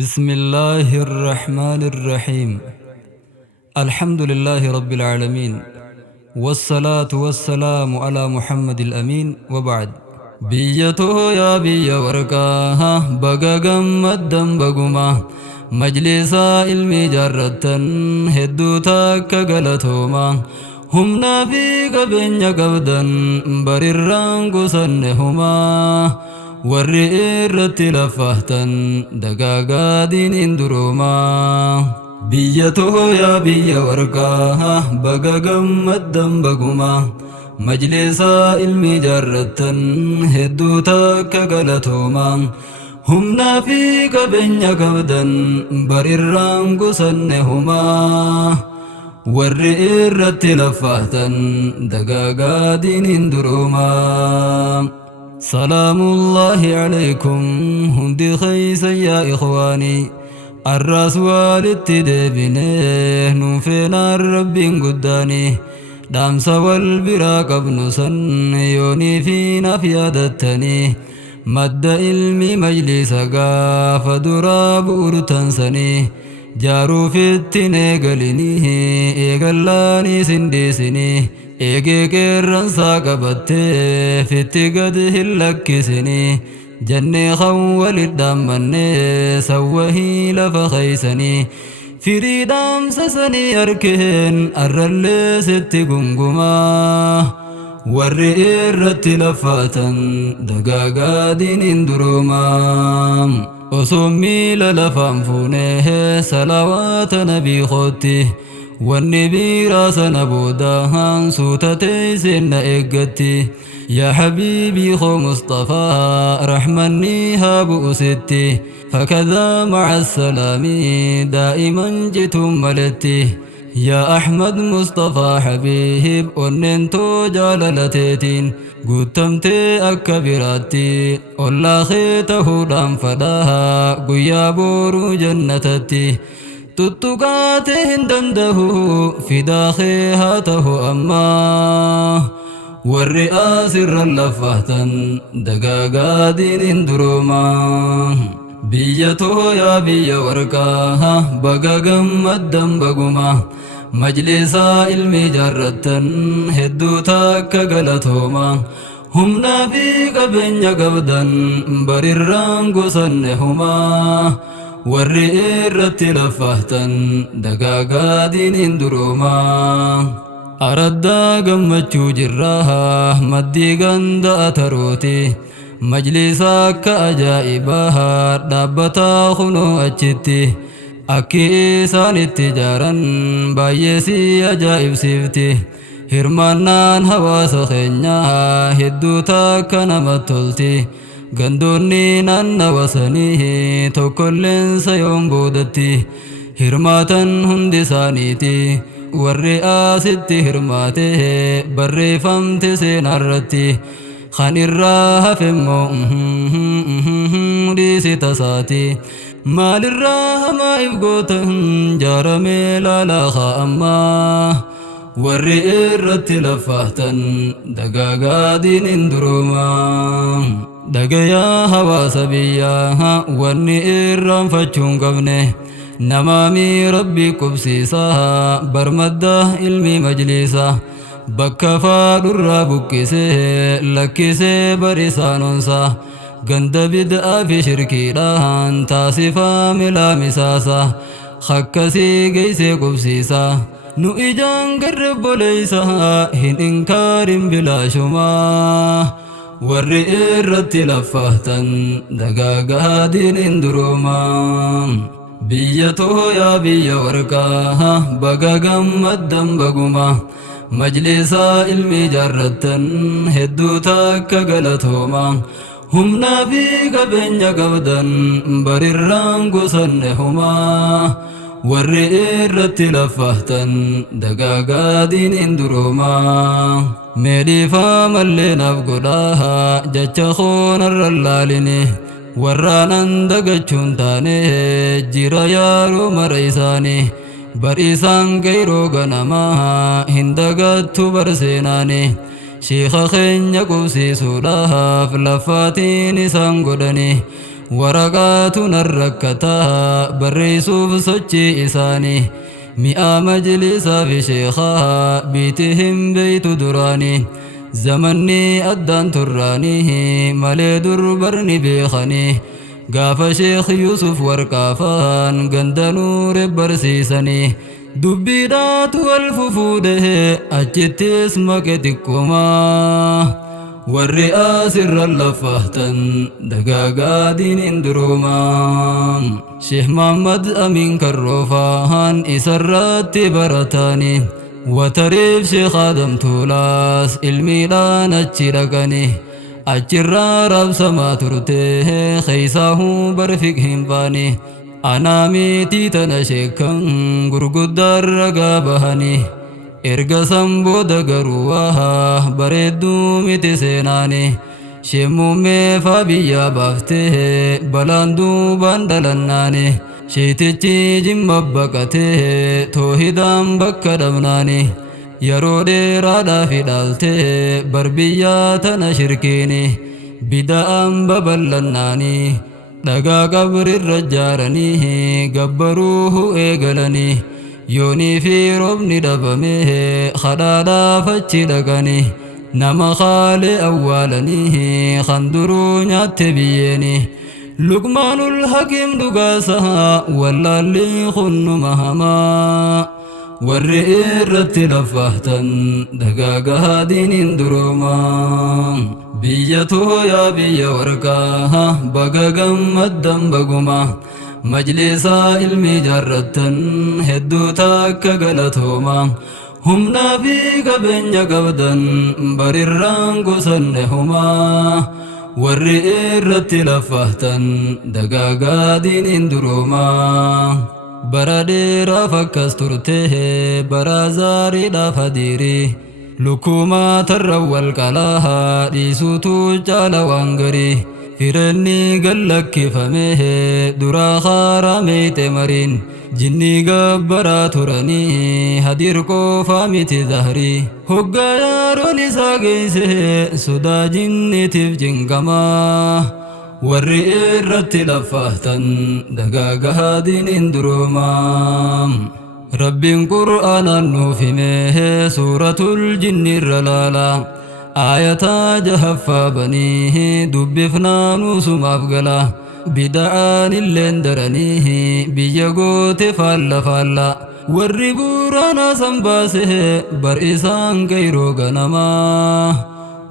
بسم الله الرحمن الرحيم. الحمد لله رب العالمين، والصلاة والسلام على محمد الأمين، وبعد. بيته يا بي ورقاها بقا مدن بقما مجلسا علمي جرتن هدوتا كغلتوما همنا في قبن قبدن برران قسنهما warri irratti laffahtan dagaagaa diiniin duroomaa biyya too yaa biyya warqaa baga gammaddan baguma majlisaa ilmi jaarrattan hedduu takka galatooma humnaa fi qabeenya qabdan barirraan gusanne humaa warri irratti laffahtan dagaagaa diiniin duroomaa سلام الله عليكم هندي خيسا يا إخواني الراس والتدبنه نوفينا الرب قداني دامس والبراق ابن سن يوني فينا في عدتني مد علمي مجلس قاف دراب أرتنسني جارو في التنقلني إيقلاني سنديسني eegee qeerransaa qabattee fitti gad hin lakkisini jannee kan walit dhaammannee sawwahii lafa keeysanii firii dhaamsasanii arkeen arrallee sitti gungumaa warri irratti laffatan dagaagaa diiniin duroomaa osoo miila lafaan fuunee salawaata nabii kootti والنبي راسنا بوداهان سوتتي سنة إقتي يا حبيبي خو مصطفى رحمني هابو ستي فكذا مع السلام دائما جتم ملتي يا أحمد مصطفى حبيب وننتو جاللتين قدمتي أكبراتي والله خيته دام فداها قيا بورو جنتتي tuttuqaate hin dandahu fidaakee haa tahu ammaa warri asirran laffahtan dagaagaa diiniin duroomaa biyya too yaa biyya warqaa baga gammaddan baguma majlisaa ilmi jaarrattan hedduu takka galatooma humnaa fi qabeenya qabdan barirraan gusanne humaa warri irratti laffahtan dagaagaa diiniin duroomaa araddaa gammachuu jirraa maddii ganda atarooti majlisa akka ajaa'ibaa dhaabbataa kunoo achitti akki isaanitti jaaran baay'ee si ajaa'ibsiifti hirmaannaan hawaasa keenyaa hedduu takka namatti tolti gandoonni naannawasanii tokkolleensa yoon boodatti hirmaatan hundi isaaniiti warri asitti hirmaate barreeffamte seenarratti kan irraa hafemmoo dhiisi tasaati maalirraa hamaa'if gootan jaaramee laalaakaa ammaa warri irratti laffahtan dagaagaa diiniin duroomaa dagayaa hawaasa biyyaa wanni irraanfachuun qabne namaamii rabbii qubsiisaa barmadda ilmi majliisa bakka faadhurraa buqqisee lakkisee barisaanonsa ganda bid'aa fi shirkiidhaan taasifame laamisaasa hakkasii geeysee qubsiisa nu ijaan garrebboleeysa hin inkaarin bilaashumaa warri irratti laffahtan dagaagaa diiniin duroomaa biyya too yaa biyya warqaa baga gammaddan baguma majlisaa ilmi jaarrattan hedduu takka galatooma humnaa fi qabeenya qabdan barirraan gusanne humaa warri irratti laffahtan dagaagaa diiniin duroomaa meedhiifaa malleen godhaa jecha koonarran laaline warraanan dagachuun taane jira yaaroo mara isaanii bar isaan gayroo ganamaa hin dagattu barseenaani sheekha keenya qubsiisuudhaaf laffaatiin isaan godhani waraqaatuun rakkataa barreessuuf sochii isaanii mi'a majlisaa fi sheekaa biitihim beeytu duraanii zamanni addaan turraanii malee dur barni beekanii gaafa sheekh Yusuf warqaafaan gandanuure barsiisanii dubbiidhaatu wal fufuudhee achittis maqe xiqqoomaa warri asirra lafahtan dagaagaa diiniin duroomaa Sheekh Muhammad Amin Karroofaan isarratti baratanii watariif Sheekh Adam Tuulaas ilmiidhaan achi dhaqanii achirraa raabsamaa turtee keessaahuu barfiq hin baane anaa miitii tana sheekan gurguddaan ragaa bahanii erga san booda garuu waa bareedduu miti seenaani sheemmummee faa biyyaa baaftee balaan duubaan dhalannaani sheetichi jimma baqatee toohidaan bakka dhabnaani yeroo dheeraadhaaf hidhaaltee barbiyyaa tana shirkiini bida'aan babal'annaani dhagaa qabrirra jaaranii gabbaruu eegalanii yoonii fi roobni dhabamee kadhaadhaaf achi dhaqanii nama khaalee awwaalanii kan duruu nyaatte biyyeeni Luqmaanul Hakiim dhugaasaa wallaalli kunnuma hamaa warri irratti lafahtan dagaagaa diiniin duroomaa biyya tooyaa biyya warqaa baga gammaddan baguma majlisaa ilmi jaarrattan hedduu takka galatooma humnaa fi qabeenya qabdan barirraan gosanne humaa warri irratti lafahtan dagaagaa diiniin duroomaa bara dheeraaf akkas turtee bara zaariidhaaf hadiirii lukkumaa tarra wal qalaa dhiisuutu caala waan garii firenni gallakkifamee duraa khaarameyte mariin jinni gabbaraa turanii hadiir qofaa miti zahrii hoggaa yaaroon isaa geeyse sodaa jinnitiif jingamaa warri irratti lafahtan dagaagaa diiniin duroomaa Rabbiin Qur'aanaan nuuf himee suuratul jinni irra laala aayataa jahaffaa banii dubbifnaa nuusumaaf gala bida'aan illeen daranii biyya goote faalla faalla warri buuraanaa san baase bar isaan gayroo ganamaa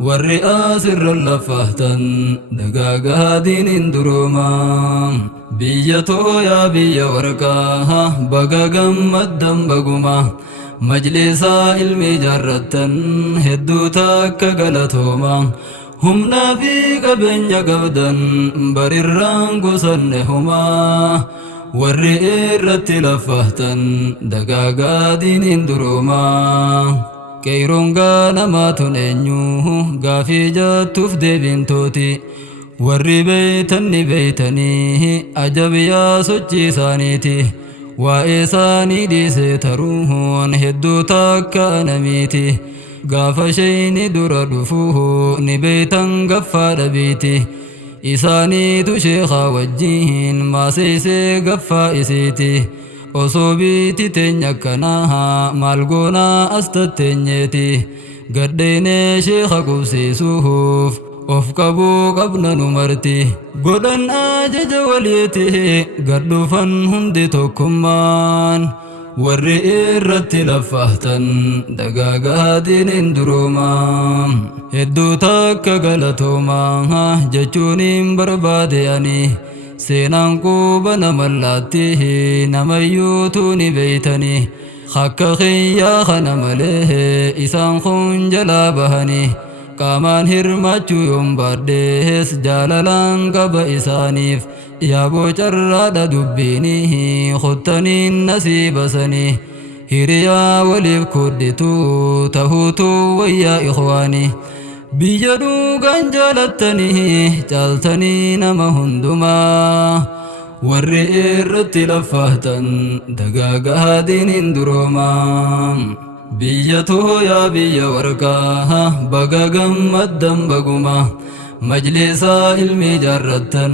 warri asirra lafahtan dagaagaa diiniin duroomaa biyya tooyaa biyya warqaa baga gammaddan baguma majlisaa ilmi jaarrattan hedduu takka galatooma humnaa fi qabeenya qabdan barirraan gosanne humaa warri irratti lafahtan dagaagaa diiniin duroomaa Qeyroon ganamaatun eenyu gaafii jattuuf deebintooti warri beeytanni beeytanii ajabiyaa sochii isaaniiti waa'ee isaanii dhiisee taruun hedduu takka namiiti gaafa sheyni dura dhufu ni beeytan gaffaa dhabiiti isaaniitu sheekaa wajjiin maaseysee gaffaa isiiti osoo biiti teenya akkanaa maal goonaa as tatteenyeeti gadheenee sheeka qubsiisuuf of qabuu qabna nu marti godhan ajaja waliiti gadhufan hundi tokkummaan warri irratti lafahtan dagaagaa diiniin duroomaa hedduu takka galatoomaa jechuuniin barbaade ani seenaan quba namallaatti namayyuutu ni beeytanii akka kiyyaa kana malee isaan kun jalaa bahanii qaamaan hirmaachuu yoon baadhees jaalalaan qaba isaaniif yaaboo carraadha dubbiinii kottaniin nasiibasanii hiriyaa waliif kuddituu tahuutu wayyaa ikhwaanii biyya dhugaan jaalattanii caaltanii nama hundumaa warri irratti lafahtan dagaagaa diiniin duroomaa biyya tooyaa biyya warqaa baga gammaddan baguma مجلسا علمي جرتن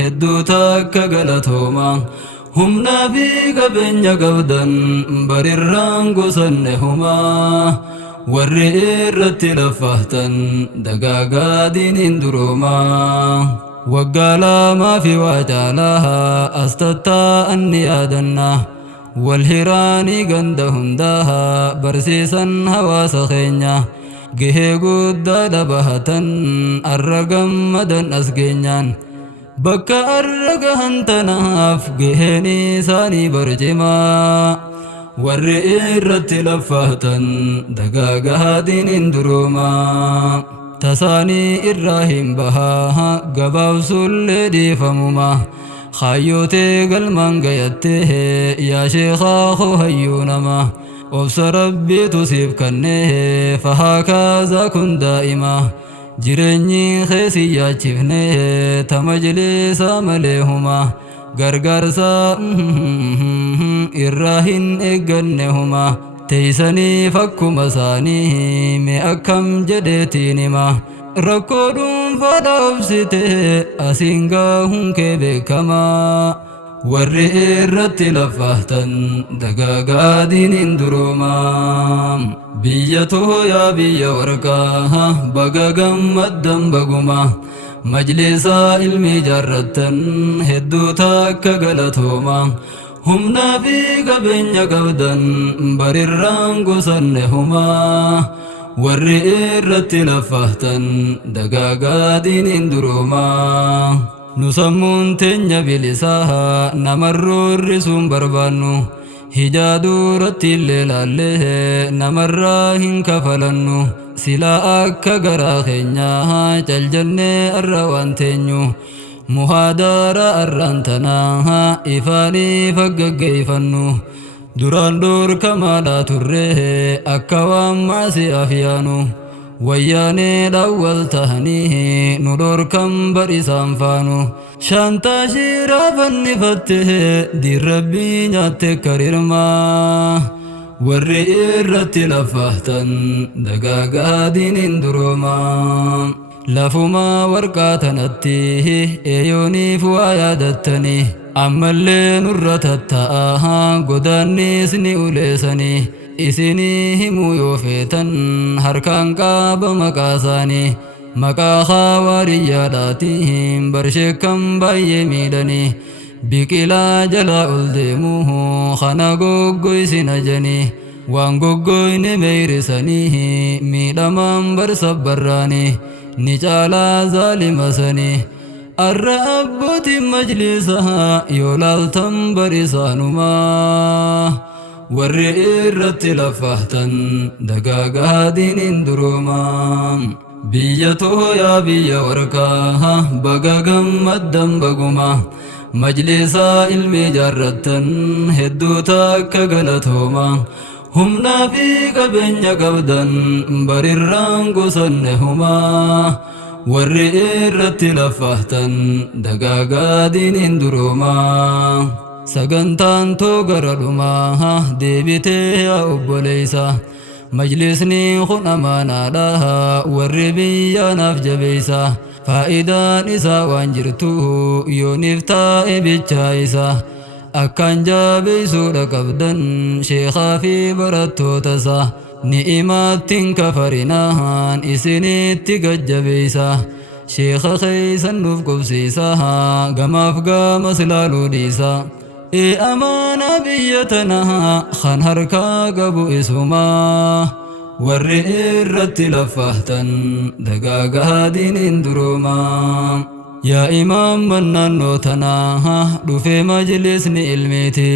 هدو تاك غلطوما همنا في قبنيا قبدن برران قسنهما والرئيرة لفهتن دقاقا دين دروما وقالا ما في واجالها أستطاع أني أدنا والهراني قند هنداها برسيسا هواس خينيا جهي قد دبهتن الرقم مدن أسقينيان بكا الرقهن تناف جهني ساني برجما والرئيرة لفهتن دقاقا دين دروما تساني إرّاهيم بها قباو سل فمما خايوتي قلمان قيته يا شيخا خهيونما وبس ربي تصيب كنه فهكذا كن دائما جرني خيسي ياچفنه تمجلس مليهما غرغرسا إرّاهن إغنهما تيسني فكو مساني مي أكم جدتينما ركودون فدوبسته أسينغا هنكي بكما والرئيرة لفهتن دقاقا دين دروما بيّته يا بيّ ورقاها بقا مدن بقما مجلسا علمي جرتن هدو تاك غلطوما همنا في قبنيا قبدن برران قسنهما والرئيرة لفهتن دقاقا دين دروما نسمون تنيا بلساها نمر الرسوم بربانو هجادو رتي الليل نمراهن كفلنو سلا أكا غراخينيا جلجنة الروان تنيو مهادارا الرانتنا إفاني فققيفنو duraan dur kamaadhaa turre akka waan maasii afyaanu wayyaanee dhawwal tahanii nu dhorkan badhisaan faanu shantaa shiiraa fannifatte diirrabbii nyaatte karirmaa warri irratti lafahtan dagaagaa diiniin duroomaa lafumaa warqaa tanatti eeyooniif waa yaadattanii ammallee nurra tatta'aa godaannis ni uleessanii isinii himuu yoo feetan harkaan qaaba maqaa isaanii maqaa hawaariyyaadhaatiin barsheekkan baay'ee miidhanii biqilaa jalaa ol deemuu kana goggoysin ajanii waan goggoyne meeyrisanii miidhamaan barsabbarraanii ni caalaa zaalimasanii arra abbootiin majlisaa yoo laaltan bariisaanumaa warri irratti lafahtan dagaagaa diiniin duroomaa biyya tooyaa biyya warqaa baga gammaddan baguma majlisaa ilmii jaarrattan hedduu takka galatoomaa humnaa fi qabeenya qabdan barirraan gosanne humaa warri irratti lafahtan dagaagaa diiniin duroomaa sagantaan too gara dhumaa deebitee yaa obboleeysa majlisni kun amaanaadha warri biyyaanaaf jabeeysa faayidaan isaa waan jirtu yooniif taa'e bichaa isa akkaan jabeeysuudha qabdan sheekaa fi barattoota isaa ni'imaattiin kafarinaan isinitti gajjabeeysa sheeka keeysan nuuf qubsiisa gamaaf gamas ilaaluu dhiisa amaana biyya tanaa kan harkaa qabu isumaa warri irratti lafahtan dagaagaa diiniin duroomaa yaa imaamman naannoo tanaa dhufee majlisni ilmiiti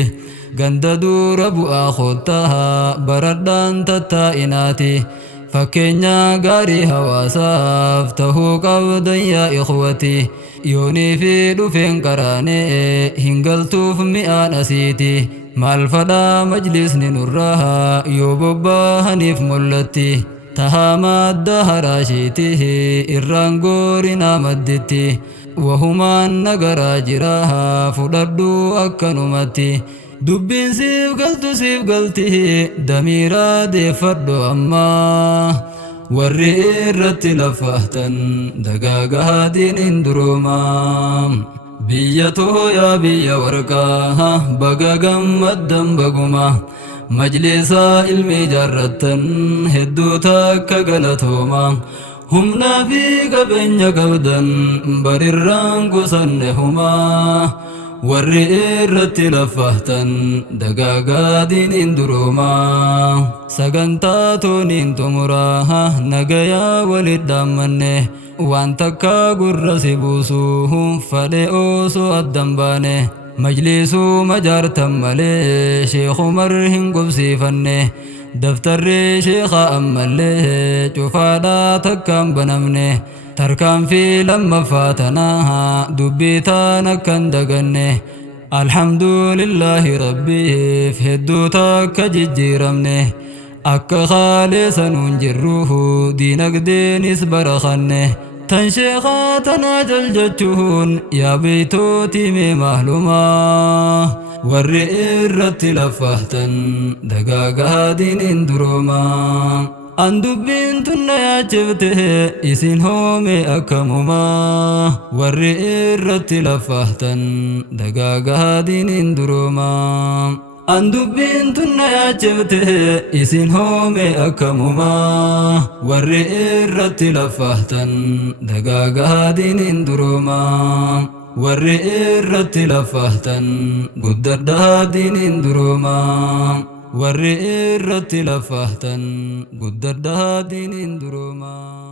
ganda dura bu'aa khottaa baradhaan tattaa'inaati fakkeenya gaarii hawaasaaf tahuu qabdan yaa ikhwati yoonii fi dhufeen qaraanee hingaltuuf mi'aan asiiti maal fadhaa majlisni nurraa yoo bobbaahaniif mul'atti tahaa madda haraashiiti irraan goorinaa madditti wahumaan nagaraa jiraa fudhadhuu akkanumatti dubbiin siif galti damiiraa deeffadhu ammaa warri irratti lafahtan dagaagaa diiniin duroomaa biyya tooyaa biyya warqaa baga gammaddan baguma majlisa ilmi jaarrattan hedduu takka galatooma humna fi qabeenya qabdan barirraan gusanne humaa warri irratti lafahtan dagaagaa diiniin duroomaa sagantaa tooniin xumuraa nagayaa walit dhaammanne waan takka gurra si buusuu fadhe osoo addan baane majlisuu majaartan malee sheekh Umar hin gubsiifanne daftarri sheekha ammallee cufaadhaa takkaan banamne tarkaanfii lammaffaa tanaa dubbii taan akkan daganne alhamdulillahi rabbiif hedduu takka jijjiiramne akka qaaleessanuun jirruhu diinagdeenis barakanne tan sheekhaa tanaa jaljachuun yaa beeytooti mee mahlumaa warri irratti lafahtan dagaagaa diiniin duroomaa an dubbiin tunna yaachifte isin hoome akkamumaa warri irratti lafahtan dagaagaa diiniin duroomaa an dubbiin tunna yaachifte isin hoome akkamumaa warri irratti lafahtan dagaagaa diiniin duroomaa warri irratti lafahtan guddadhaa diiniin duroomaa warri irratti lafahtan guddadhaa diiniin duroomaa